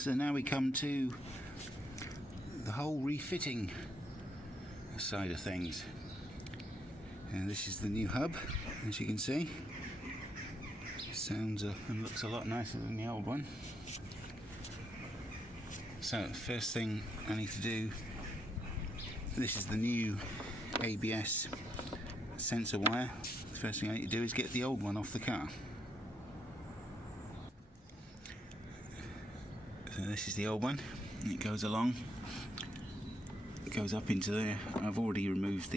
So now we come to the whole refitting side of things. And this is the new hub, as you can see. Sounds and looks a lot nicer than the old one. So first thing I need to do, this is the new ABS sensor wire. The first thing I need to do is get the old one off the car. So this is the old one, and it goes along, it goes up into there. I've already removed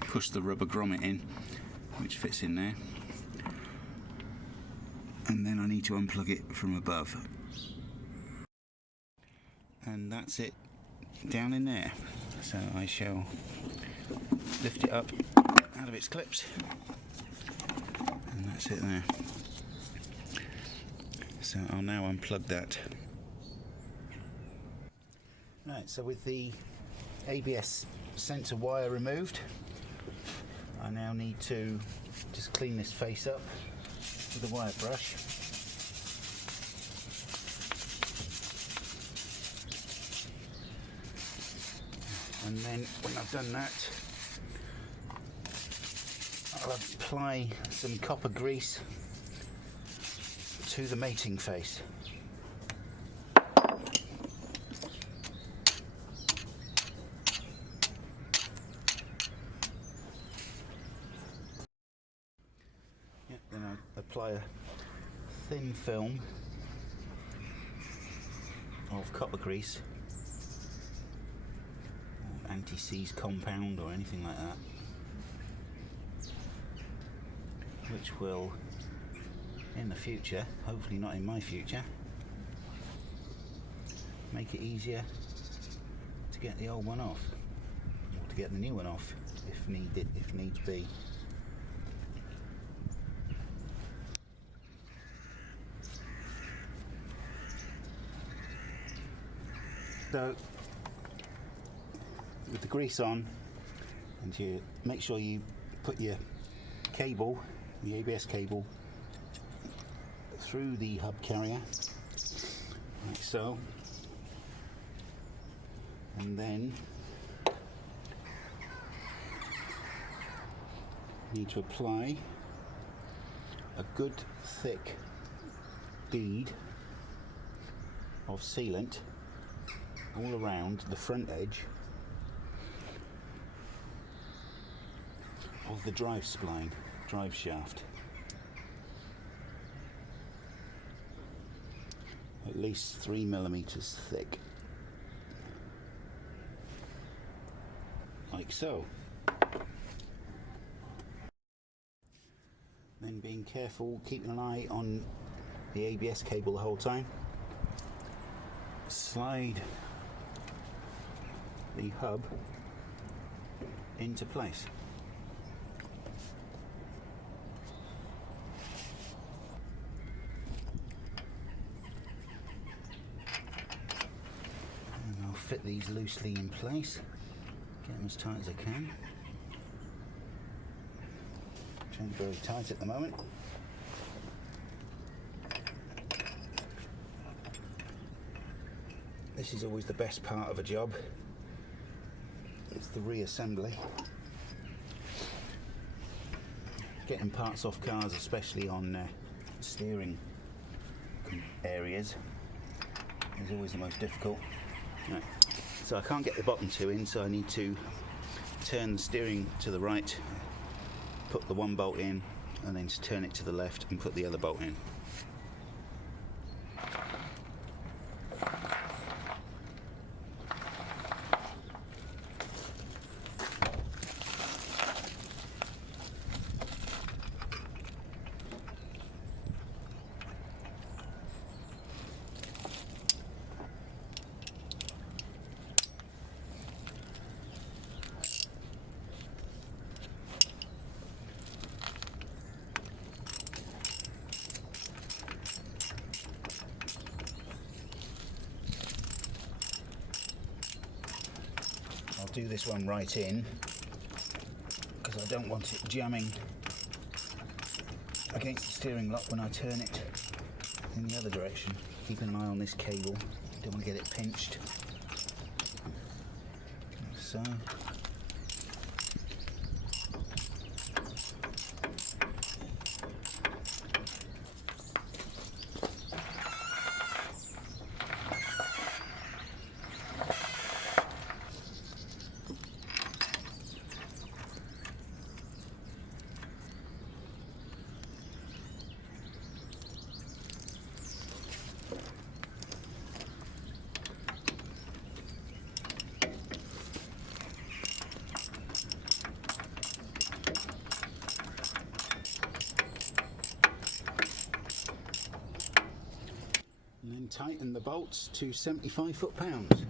pushed the rubber grommet in, which fits in there. And then I need to unplug it from above. And that's it down in there. So I shall lift it up out of its clips, and that's it there. So I'll now unplug that. Right, so with the ABS sensor wire removed, I now need to just clean this face up with a wire brush. And then when I've done that, I'll apply some copper grease to the mating face. Then I apply a thin film of copper grease, or anti-seize compound or anything like that, which will, in the future, hopefully not in my future, make it easier to get the old one off, or to get the new one off if needs be. So, with the grease on, and you make sure you put your cable, the ABS cable, through the hub carrier, like so, and then you need to apply a good thick bead of sealant all around the front edge of the drive shaft. At least 3 millimeters thick, like so. Then being careful, keeping an eye on the ABS cable the whole time. Slide the hub into place. And I'll fit these loosely in place, get them as tight as I can. Which ain't very tight at the moment. This is always the best part of a job. It's the reassembly. Getting parts off cars, especially on steering areas, is always the most difficult. Right. So I can't get the bottom two in, so I need to turn the steering to the right, put the one bolt in, and then turn it to the left and put the other bolt in. Do this one right in, because I don't want it jamming against the steering lock when I turn it in the other direction. Keeping an eye on this cable Don't want to get it pinched. Like so. And then tighten the bolts to 75 foot-pounds.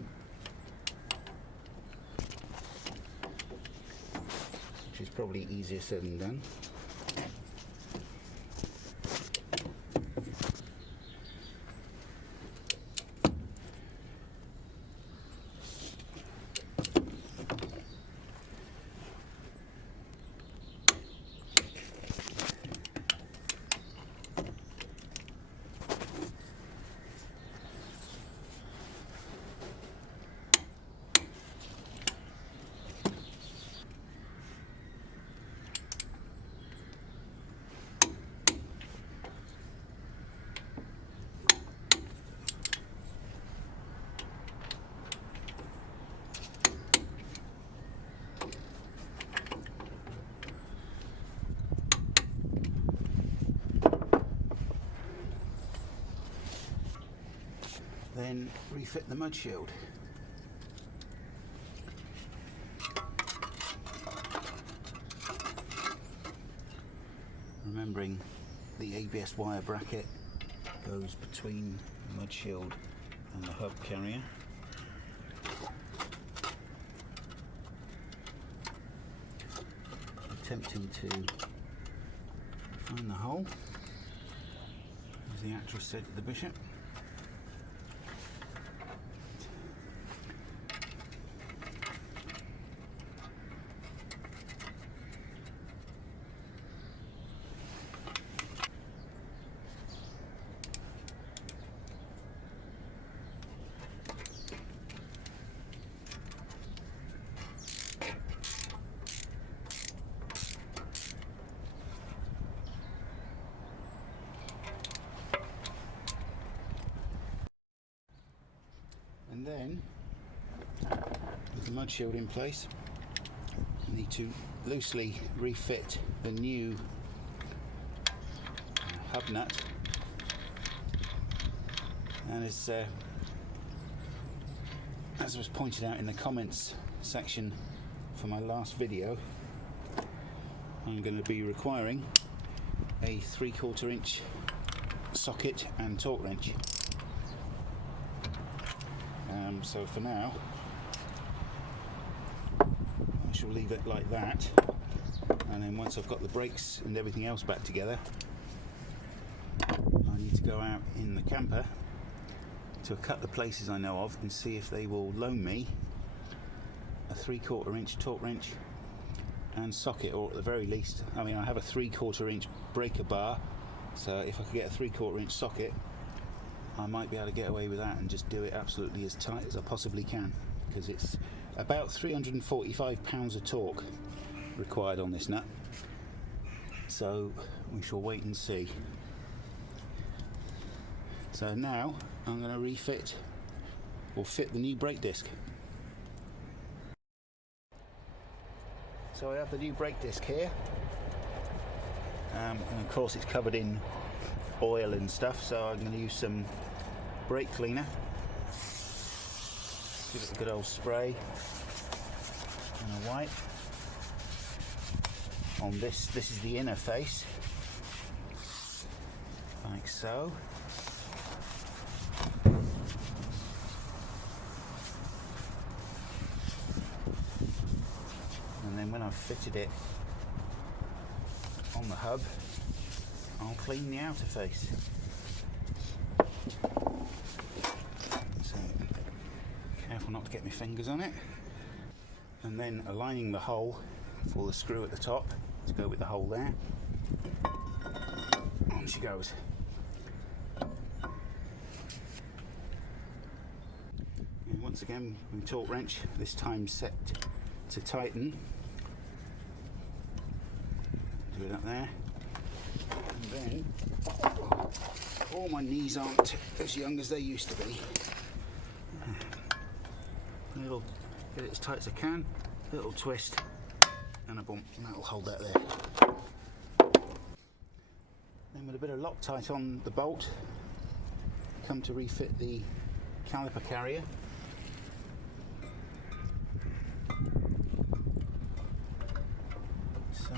Which is probably easier said than done. Then refit the mud shield. Remembering the ABS wire bracket goes between the mud shield and the hub carrier. Attempting to find the hole, as the actress said to the bishop. And then, with the mud shield in place, I need to loosely refit the new hub nut. And as was pointed out in the comments section for my last video, I'm going to be requiring a 3/4 inch socket and torque wrench. So for now, I shall leave it like that, and then once I've got the brakes and everything else back together, I need to go out in the camper to a couple of places I know of and see if they will loan me a 3/4 inch torque wrench and socket, or at the very least, I mean, I have a 3/4 inch breaker bar, so if I could get a 3/4 inch socket, I might be able to get away with that and just do it absolutely as tight as I possibly can, because it's about 345 pounds of torque required on this nut. So we shall wait and see. So now I'm going to refit or fit the new brake disc. So I have the new brake disc here, and of course it's covered in oil and stuff, so I'm going to use some brake cleaner, give it a good old spray and a wipe on this. This is the inner face, like so. And then when I've fitted it on the hub, I'll clean the outer face. So, careful not to get my fingers on it. And then aligning the hole for the screw at the top to go with the hole there. On she goes. Once again, with a torque wrench, this time set to tighten. Do it up there. And then, oh, my knees aren't as young as they used to be. Little, get it as tight as I can, little twist, and a bump, and that'll hold that there. Then with a bit of Loctite on the bolt, come to refit the caliper carrier. So,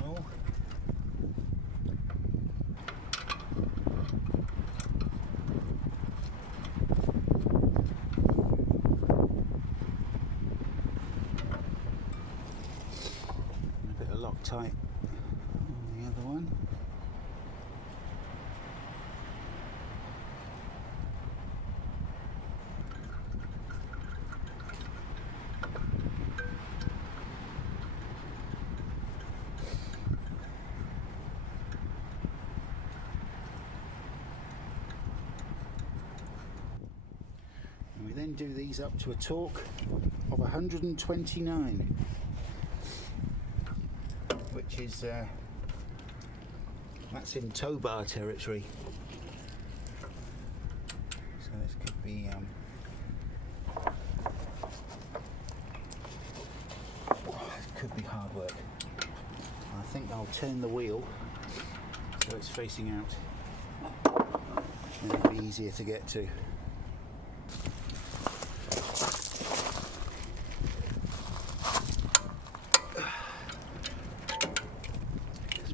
a bit of Loctite on the other one. We then do these up to a torque of 129, which is that's in tow bar territory. So this could be hard work. I think I'll turn the wheel so it's facing out, and it'll be easier to get to.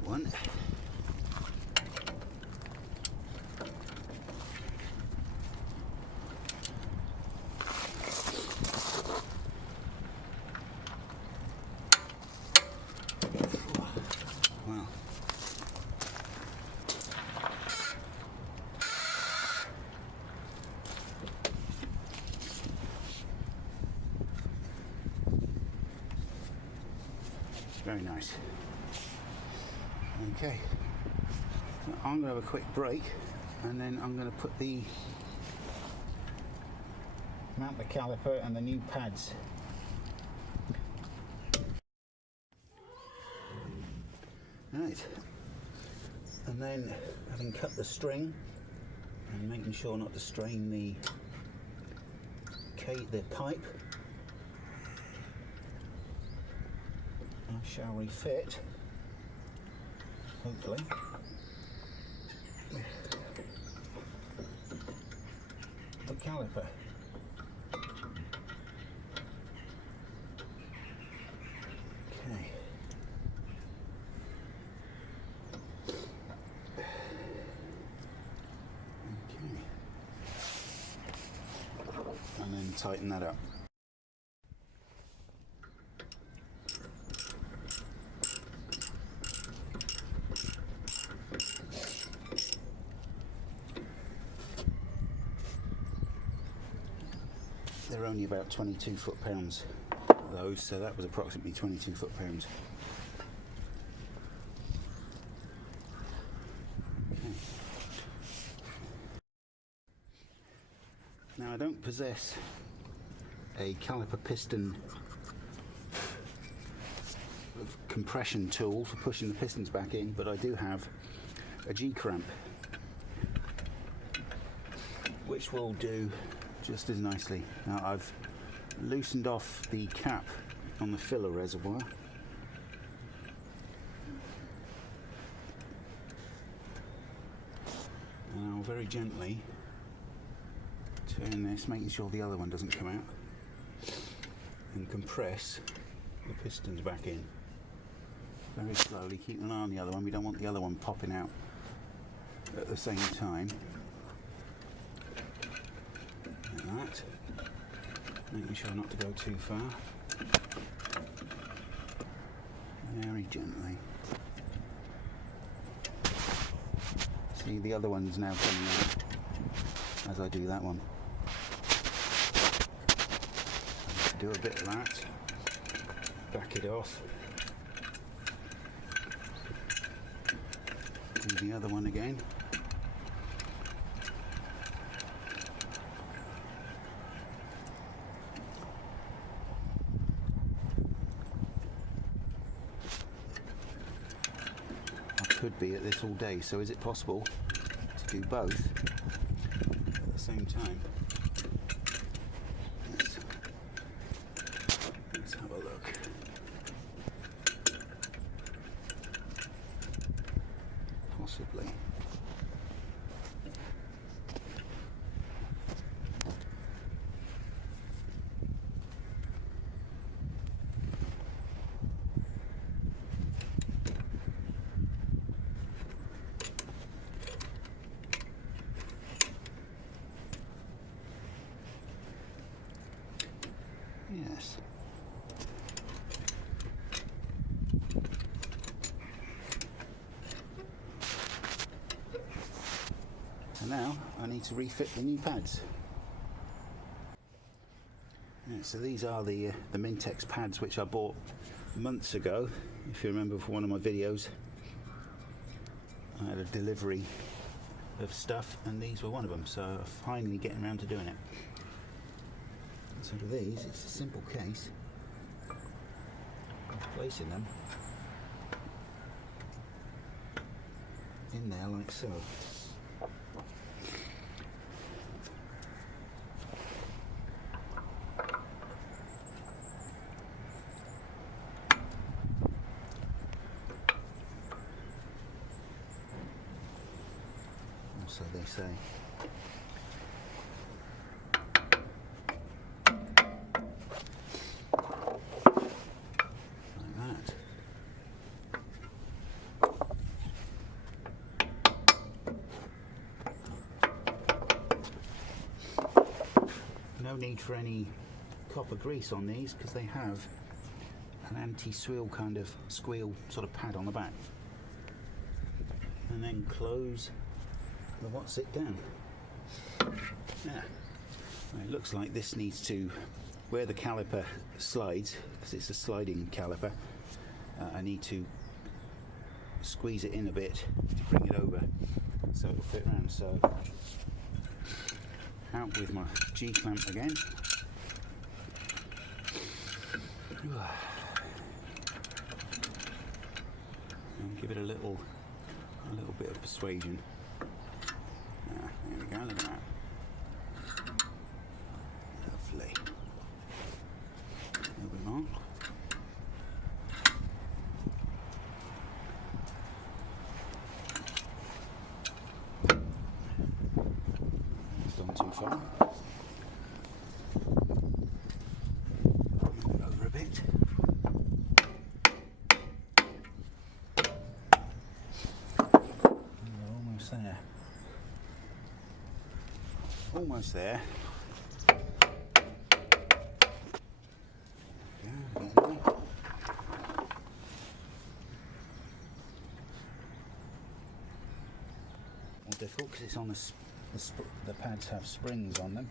One. Wow. Very nice. Okay, so I'm going to have a quick break, and then I'm going to mount the caliper and the new pads. Right, and then having cut the string and making sure not to strain the pipe, I shall refit, hopefully, the caliper. Okay. And then tighten that up. They're only about 22 foot-pounds, those, so that was approximately 22 foot-pounds. Okay. Now, I don't possess a caliper piston compression tool for pushing the pistons back in, but I do have a G-cramp, which will do just as nicely. Now, I've loosened off the cap on the filler reservoir. And I'll very gently turn this, making sure the other one doesn't come out, and compress the pistons back in. Very slowly, keep an eye on the other one. We don't want the other one popping out at the same time. Like that. Making sure not to go too far. Very gently. See, the other one's now coming out as I do that one. Do a bit of that. Back it off. Do the other one again. could be at this all day. So is it possible to do both at the same time? Let's have a look. Possibly. Yes. So now I need to refit the new pads. Yeah, so these are the Mintex pads which I bought months ago. If you remember from one of my videos, I had a delivery of stuff and these were one of them, so I'm finally getting around to doing it. So for these, it's a simple case of placing them in there like so. Or so they say. No need for any copper grease on these because they have an anti-squeal sort of pad on the back, and then close the what's it down. Yeah, well, it looks like this needs to, where the caliper slides, because it's a sliding caliper, I need to squeeze it in a bit to bring it over so it'll fit around. So out with my G-clamp again. And give it a little bit of persuasion. There we go, look at that. Lovely. A little bit more. Too far. Over a bit. We're almost there. Almost there. More difficult because it's on the pads have springs on them.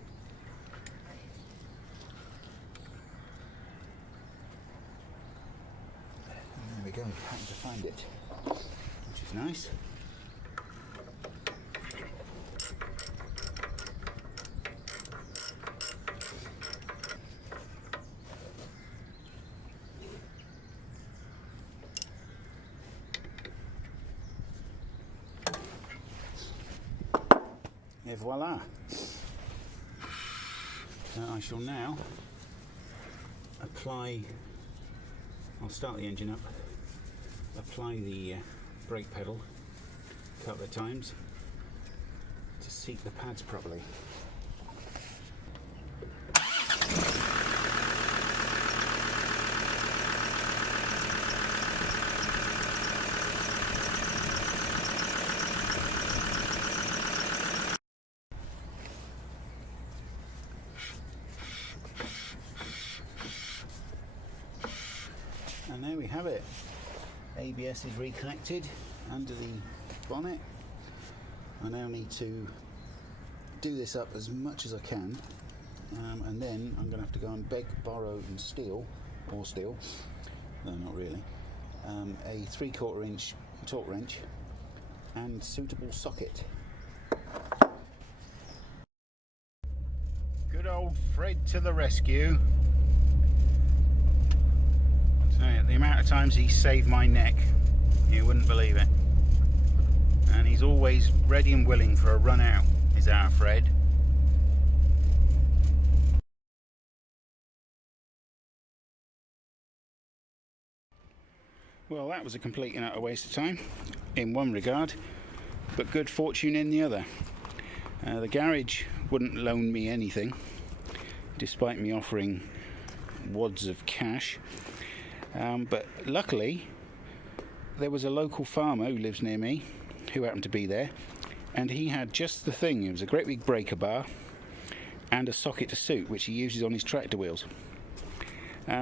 And there we go, happened to find it, which is nice. Et voila. So I shall now apply, I'll start the engine up, apply the brake pedal a couple of times to seat the pads properly. And there we have it. ABS is reconnected under the bonnet. I now need to do this up as much as I can, and then I'm going to have to go and beg, borrow and steal, no not really, a 3/4 inch torque wrench and suitable socket. Good old Fred to the rescue. So, the amount of times he saved my neck, you wouldn't believe it. He's always ready and willing for a run out, is our Fred. Well, that was a complete and utter waste of time in one regard, but good fortune in the other. The garage wouldn't loan me anything, despite me offering wads of cash. But luckily, there was a local farmer who lives near me who happened to be there, and he had just the thing. It was a great big breaker bar and a socket to suit, which he uses on his tractor wheels.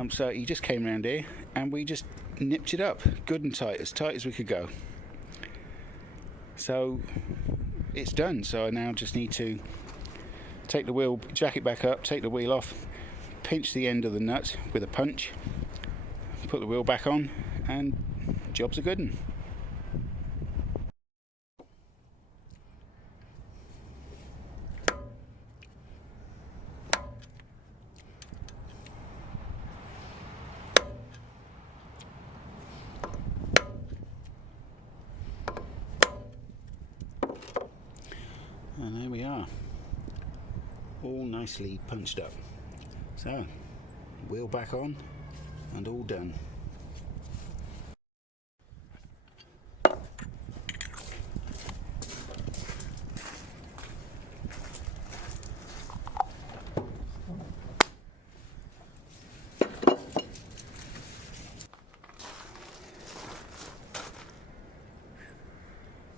So he just came around here and we just nipped it up good and tight as we could go. So it's done. So I now just need to take the wheel, jack it back up, take the wheel off, pinch the end of the nut with a punch, put the wheel back on, and job's a good one. And there we are, all nicely punched up. So, wheel back on and all done.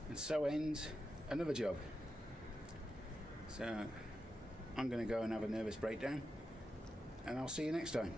And so ends another job. So I'm going to go and have a nervous breakdown, and I'll see you next time.